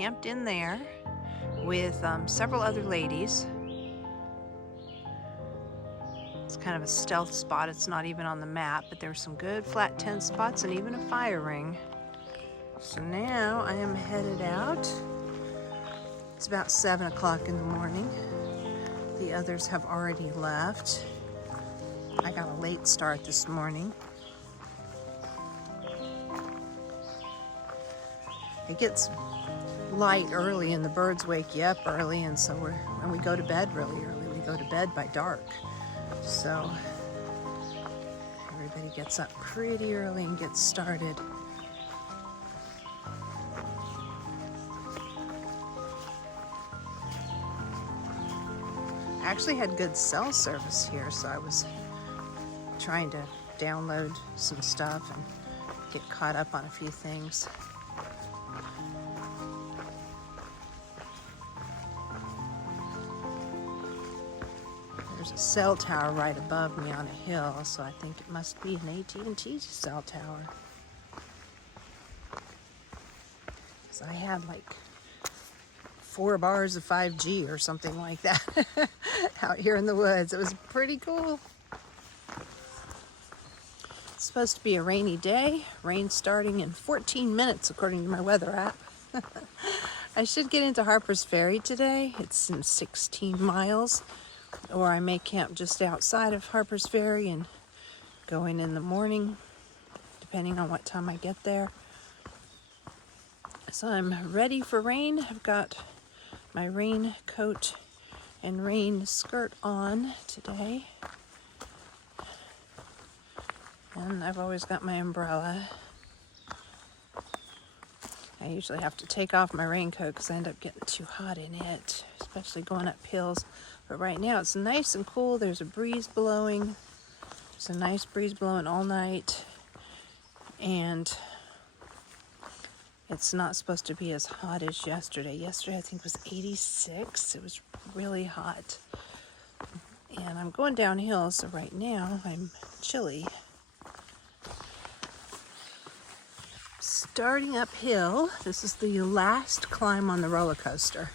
camped in there with several other ladies. It's kind of a stealth spot. It's not even on the map, but there's some good flat tent spots and even a fire ring. So now I am headed out. It's about 7 o'clock in the morning. The others have already left. I got a late start this morning. It gets light early and the birds wake you up early, and so we go to bed really early. We go to bed by dark. So everybody gets up pretty early and gets started. I actually had good cell service here, so I was trying to download some stuff and get caught up on a few things. There's a cell tower right above me on a hill, so I think it must be an AT&T cell tower. Because I had like 4 bars of 5G or something like that out here in the woods. It was pretty cool. It's supposed to be a rainy day. Rain starting in 14 minutes according to my weather app. I should get into Harpers Ferry today. It's in 16 miles. Or I may camp just outside of Harpers Ferry and go in the morning, depending on what time I get there. So I'm ready for rain. I've got my rain coat and rain skirt on today. And I've always got my umbrella. I usually have to take off my raincoat because I end up getting too hot in it, especially going up hills. But right now it's nice and cool. There's a breeze blowing. There's a nice breeze blowing all night. And it's not supposed to be as hot as yesterday. Yesterday I think was 86. It was really hot. And I'm going downhill, so right now I'm chilly. Starting uphill, this is the last climb on the roller coaster.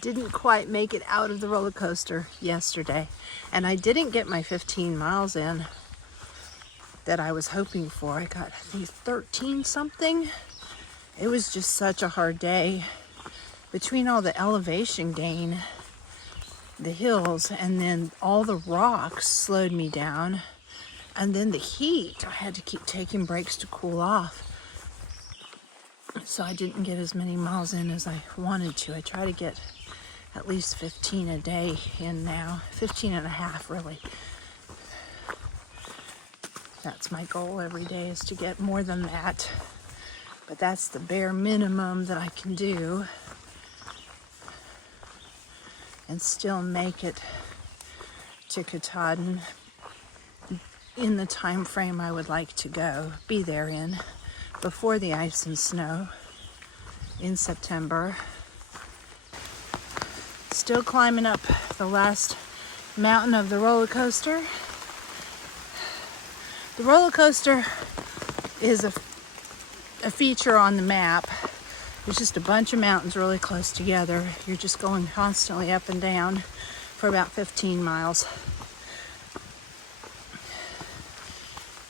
Didn't quite make it out of the roller coaster yesterday, and I didn't get my 15 miles in that I was hoping for. I got, I think, 13 something. It was just such a hard day. Between all the elevation gain, the hills, and then all the rocks slowed me down, and then the heat. I had to keep taking breaks to cool off. So I didn't get as many miles in as I wanted to. I try to get at least 15 a day in now. 15 and a half, really. That's my goal every day, is to get more than that. But that's the bare minimum that I can do and still make it to Katahdin in the time frame I would like to go, be there in, before the ice and snow in September. Still climbing up the last mountain of the roller coaster. The roller coaster is a feature on the map. There's just a bunch of mountains really close together. You're just going constantly up and down for about 15 miles.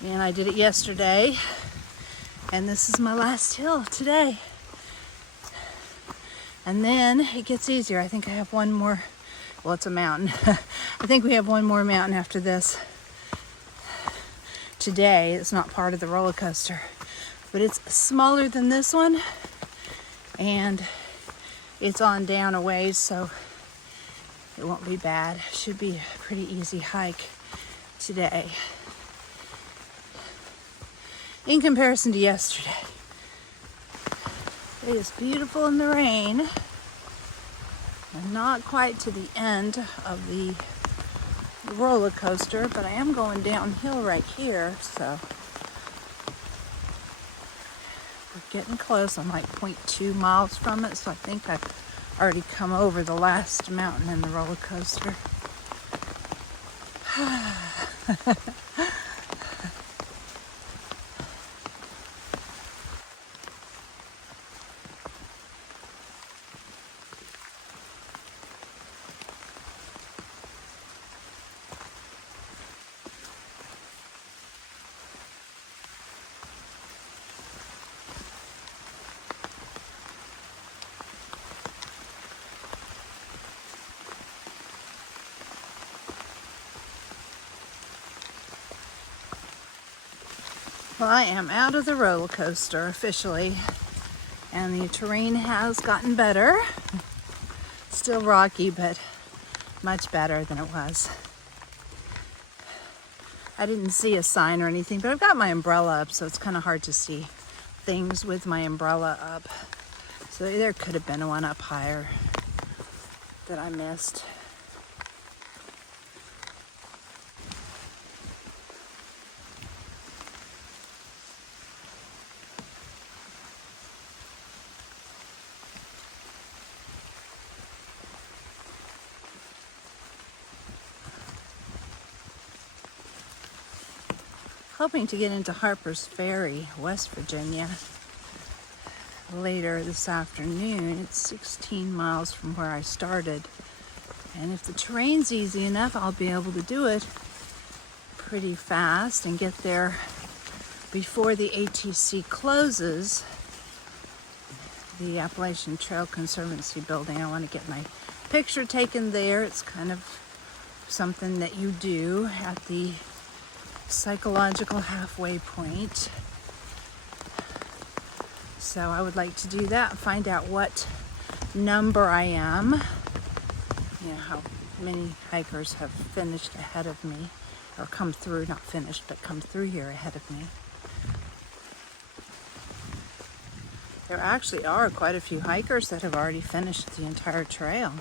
And I did it yesterday, and this is my last hill today. And then it gets easier. I think I have one more, well, it's a mountain. I think we have one more mountain after this today. It's not part of the roller coaster, but it's smaller than this one, and it's on down a ways, so it won't be bad. Should be a pretty easy hike today in comparison to yesterday. It is beautiful in the rain. I'm not quite to the end of the roller coaster, but I am going downhill right here, so we're getting close. I'm like 0.2 miles from it, so I think I've already come over the last mountain in the roller coaster. Well, I am out of the roller coaster officially, and the terrain has gotten better. Still rocky, but much better than it was. I didn't see a sign or anything, but I've got my umbrella up, so it's kind of hard to see things with my umbrella up. So there could have been one up higher that I missed. Hoping to get into Harpers Ferry, West Virginia, later this afternoon. It's 16 miles from where I started. And if the terrain's easy enough, I'll be able to do it pretty fast and get there before the ATC closes, the Appalachian Trail Conservancy building. I want to get my picture taken there. It's kind of something that you do at the psychological halfway point. So I would like to do that, find out what number I am, you know, how many hikers have finished ahead of me, or come through, not finished, but come through here ahead of me. There actually are quite a few hikers that have already finished the entire trail.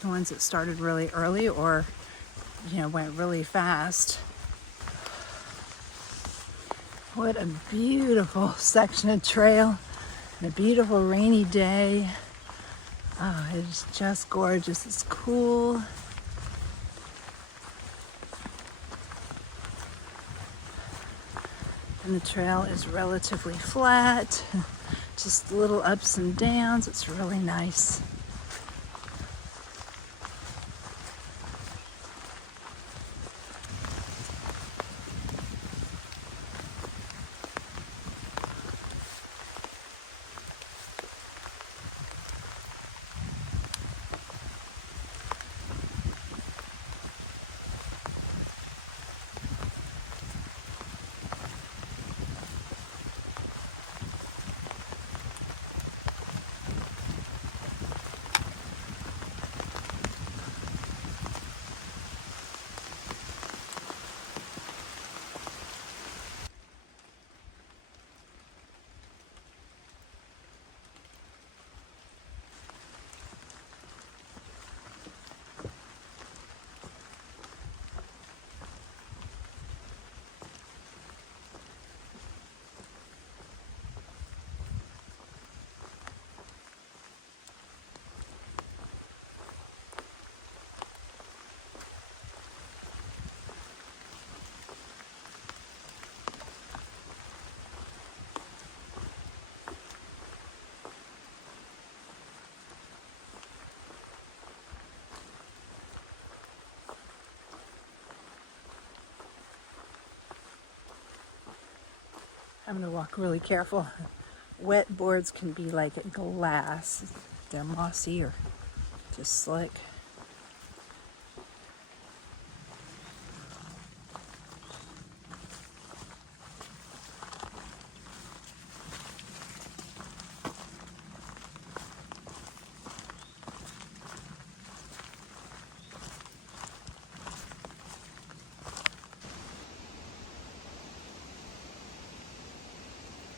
The ones that started really early or, you know, went really fast. What a beautiful section of trail, and a beautiful rainy day. Oh, it is just gorgeous. It's cool. And the trail is relatively flat, just little ups and downs. It's really nice. I'm going to walk really careful. Wet boards can be like glass. They're mossy or just slick.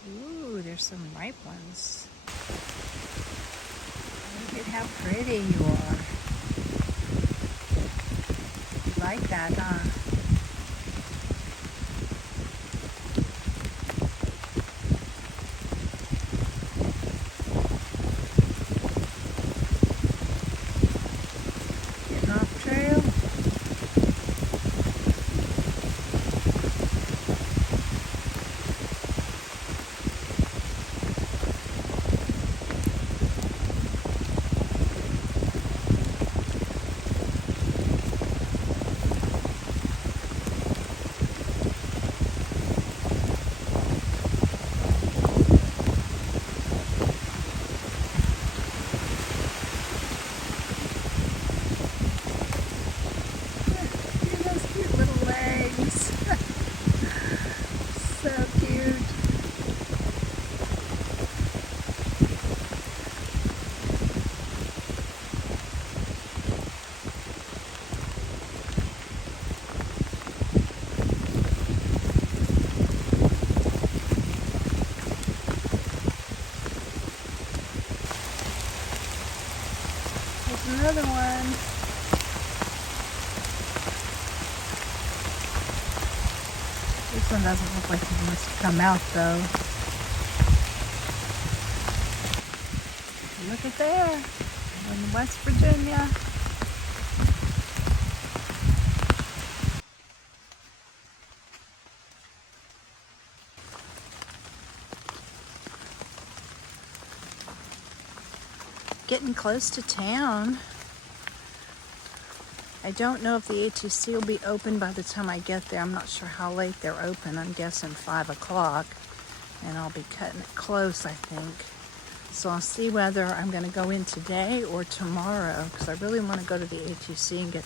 Ooh, there's some ripe ones. Look at how pretty you are. You like that, huh? Getting off trail. another one. This one doesn't look like he wants to come out though. Look at there, in West Virginia. Getting close to town. I don't know if the HEC will be open by the time I get there. I'm not sure how late they're open. I'm guessing 5 o'clock, and I'll be cutting it close, I think. So I'll see whether I'm going to go in today or tomorrow, because I really want to go to the HEC and get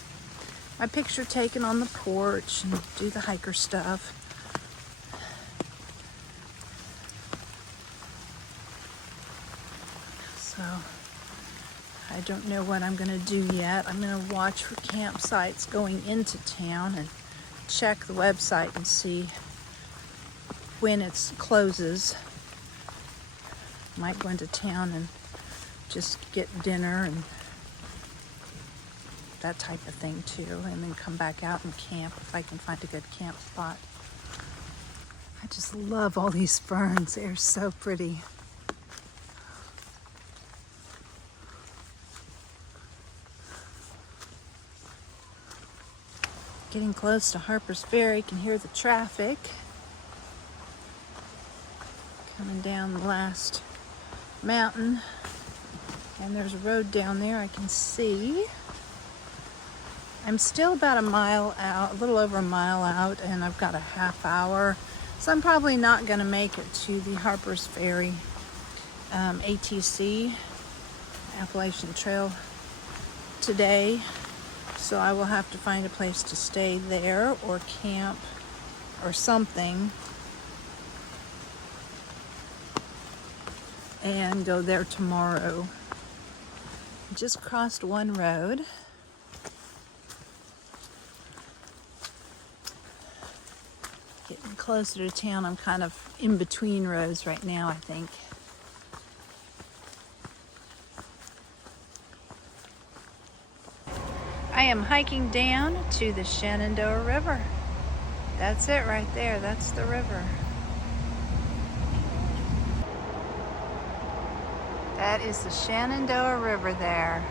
my picture taken on the porch and do the hiker stuff. So I don't know what I'm going to do yet. I'm going to watch for campsites going into town and check the website and see when it closes. Might go into town and just get dinner and that type of thing too, and then come back out and camp if I can find a good camp spot. I just love all these ferns. They're so pretty. Getting close to Harpers Ferry, you can hear the traffic coming down the last mountain, and there's a road down there I can see. I'm still about a mile out, a little over a mile out, and I've got a half hour, so I'm probably not going to make it to the Harpers Ferry ATC, Appalachian Trail, today. So I will have to find a place to stay there or camp or something and go there tomorrow. Just crossed one road. Getting closer to town. I'm kind of in between roads right now, I think. I am hiking down to the Shenandoah River. That's it right there. That's the river. That is the Shenandoah River there.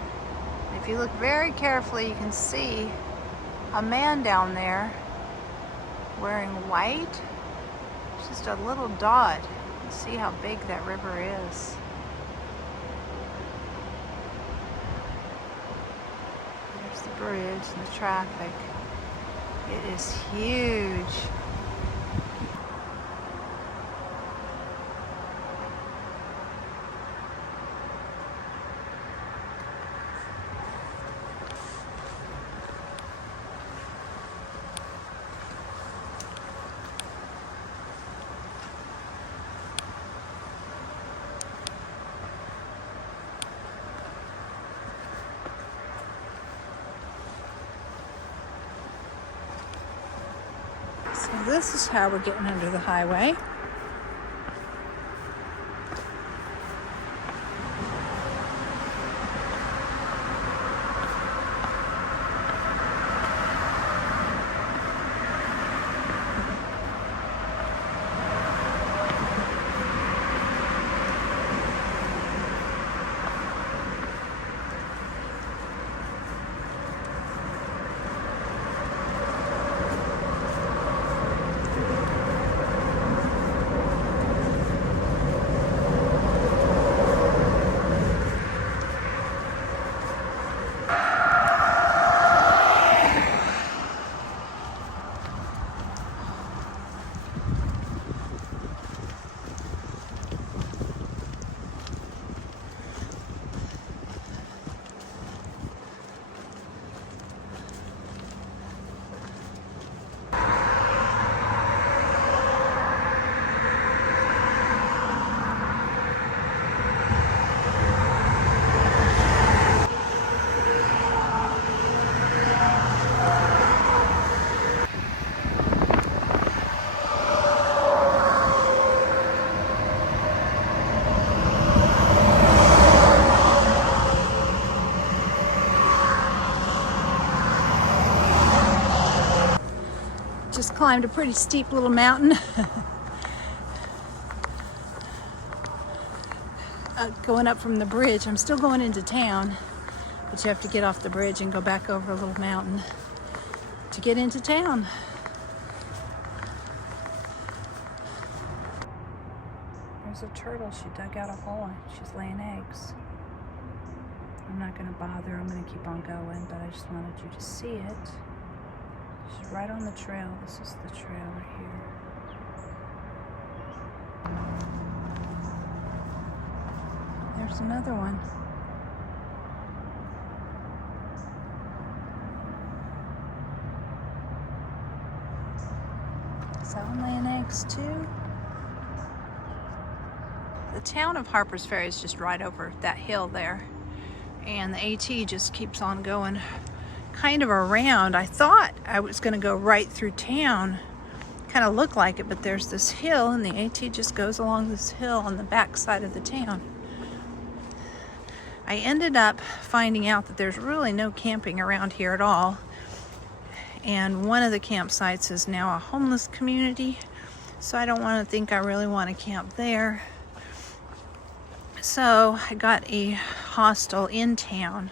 If you look very carefully, you can see a man down there wearing white. It's just a little dot. You can see how big that river is. There's the bridge and the traffic. It is huge. So this is how we're getting under the highway. climbed a pretty steep little mountain. Going up from the bridge. I'm still going into town, but you have to get off the bridge and go back over a little mountain to get into town. There's a turtle. She dug out a hole. She's laying eggs. I'm not going to bother. I'm going to keep on going, but I just wanted you to see it. She's right on the trail. This is the trail right here. There's another one. Is that one laying eggs too? The town of Harpers Ferry is just right over that hill there. And the AT just keeps on going kind of around. I thought I was going to go right through town. Kind of looked like it, but there's this hill and the AT just goes along this hill on the back side of the town. I ended up finding out that there's really no camping around here at all. And one of the campsites is now a homeless community. So I don't want to think I really want to camp there. So I got a hostel in town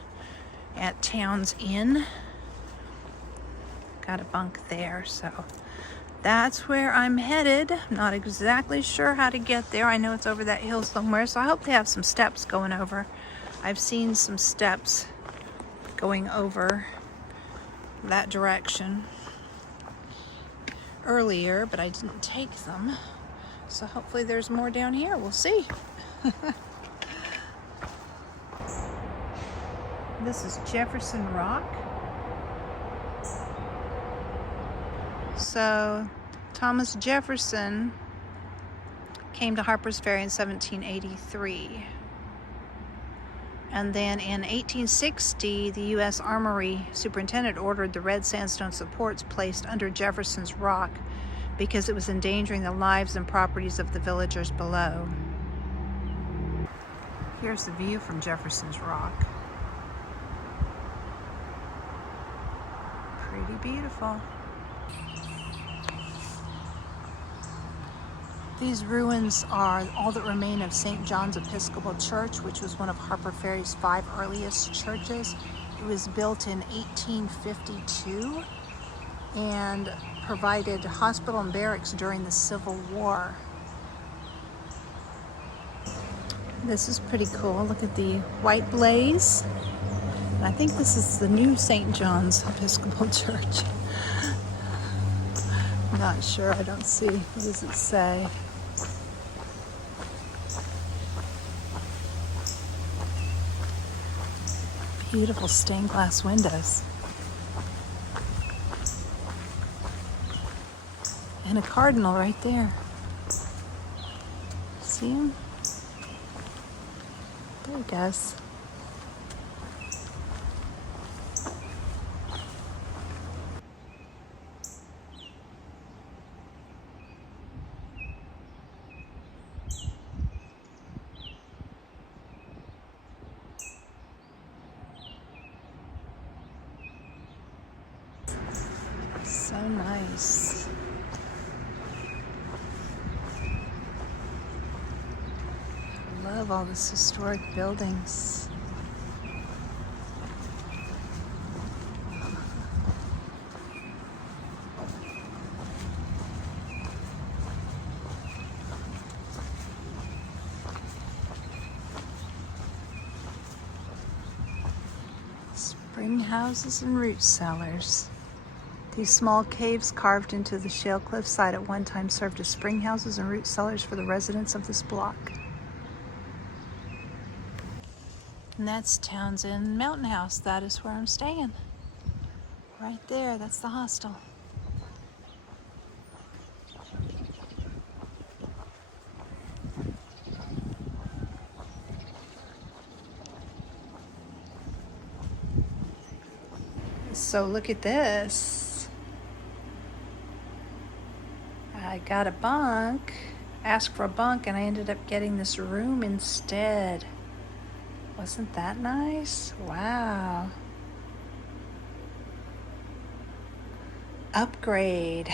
at Town's Inn. Got a bunk there, so that's where I'm headed. I'm not exactly sure how to get there. I know it's over that hill somewhere, so I hope they have some steps going over. I've seen some steps going over that direction earlier, but I didn't take them. So hopefully there's more down here. We'll see. This is Jefferson Rock. So Thomas Jefferson came to Harpers Ferry in 1783. And then in 1860, the U.S. Armory Superintendent ordered the red sandstone supports placed under Jefferson's Rock because it was endangering the lives and properties of the villagers below. Here's the view from Jefferson's Rock. Pretty beautiful. These ruins are all that remain of St. John's Episcopal Church, which was one of Harper Ferry's 5 earliest churches. It was built in 1852 and provided hospital and barracks during the Civil War. This is pretty cool. Look at the white blaze. I think this is the new St. John's Episcopal Church. I'm not sure. I don't see. What does it say? Beautiful stained glass windows. And a cardinal right there. See him? There he goes. So nice. I love all this historic buildings. Spring houses and root cellars. These small caves carved into the shale cliffside at one time served as spring houses and root cellars for the residents of this block. And that's Town's Inn Mountain House. That is where I'm staying. Right there, that's the hostel. So look at this. I got a bunk, asked for a bunk, and I ended up getting this room instead. Wasn't that nice? Wow. Upgrade.